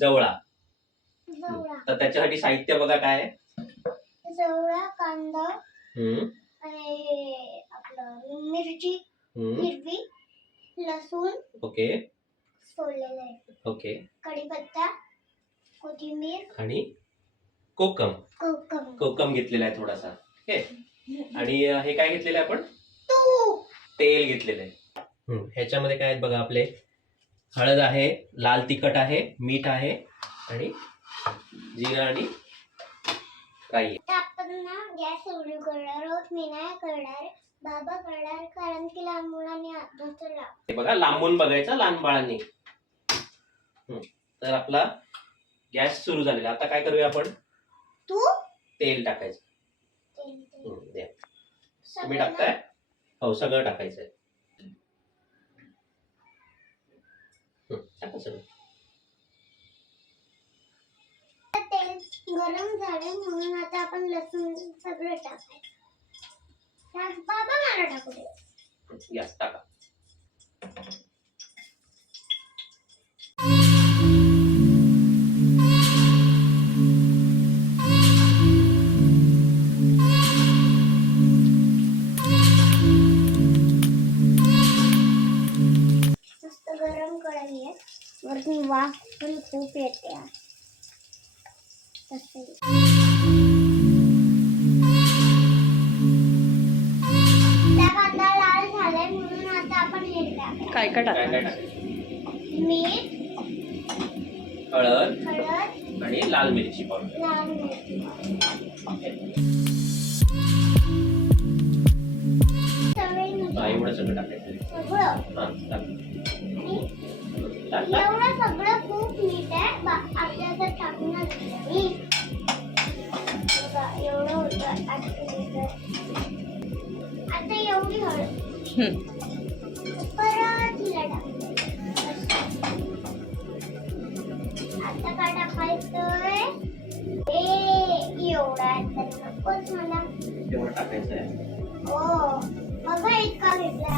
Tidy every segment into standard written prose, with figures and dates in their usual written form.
जवळा. तर त्याच्यासाठी साहित्य बघा काय आहे. जवळा, कांदा आणि आपलं मिरची हिरवी, लसूण ओके सोललेलं आहे, ओके, कढीपत्ता, कोथिंबीर आणि कोकम. कोकम कोकम घेतलेला आहे थोडासा. ओके. आणि हे काय घेतलेलं आहे आपण. तूप, तेल घेतलेलं आहे. ह्याच्यामध्ये काय आहेत बघा आपले. हळद आहे, लाल तिखट आहे, मीठ आहे आणि जिरा आणि राई. आपण ना गॅस सुरू करणार आहोत. मी नाही करणार, बाबा करणार, कारण की लहान मुलांनी नसतं हे बघा लांबून बघायचं लहान बाळांनी. तर आपला गॅस सुरू झालेला. आता काय करूया आपण. तेल टाकायचं. द्या. तुम्ही टाकताय. हो सगळं टाकायचंय. टाका सगळं. तेल गरम झाले म्हणून आता आपण लसूण सगळं टाकायचं. बाबा मला टाकू दे. गॅस टाका. मस्त गरम कढई आहे, वरून वाफ पण खूप येते. कांदा लाल झालाय म्हणून आता आपण हे टाकायचं. काय काय टाकायचं. मीठ, हळद हळद आणि लाल मिरची पावडर. लाल मिरची एवढं सगळं टाकायचं. एवढं सगळं खूप मीठ आहे. आपल्याला टाकूनच एवढं होतं. आता एवढी हळद परत हिला टाकायचं. आता काय टाकायचंय. एवढा नकोच मला. एवढं टाकायचं आहे. हो बघा इतका घेतला.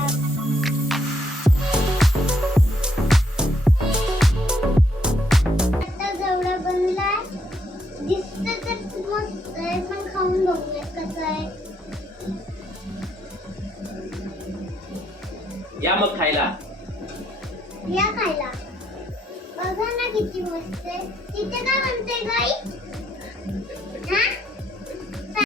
आता जेवढा बनलाय दिसत तर मस्त आहे, पण खाऊन बघूयात कसं आहे. या मग खायला. या खायला. बघा ना किती मस्त आहे. तिथे काय म्हणते गाई.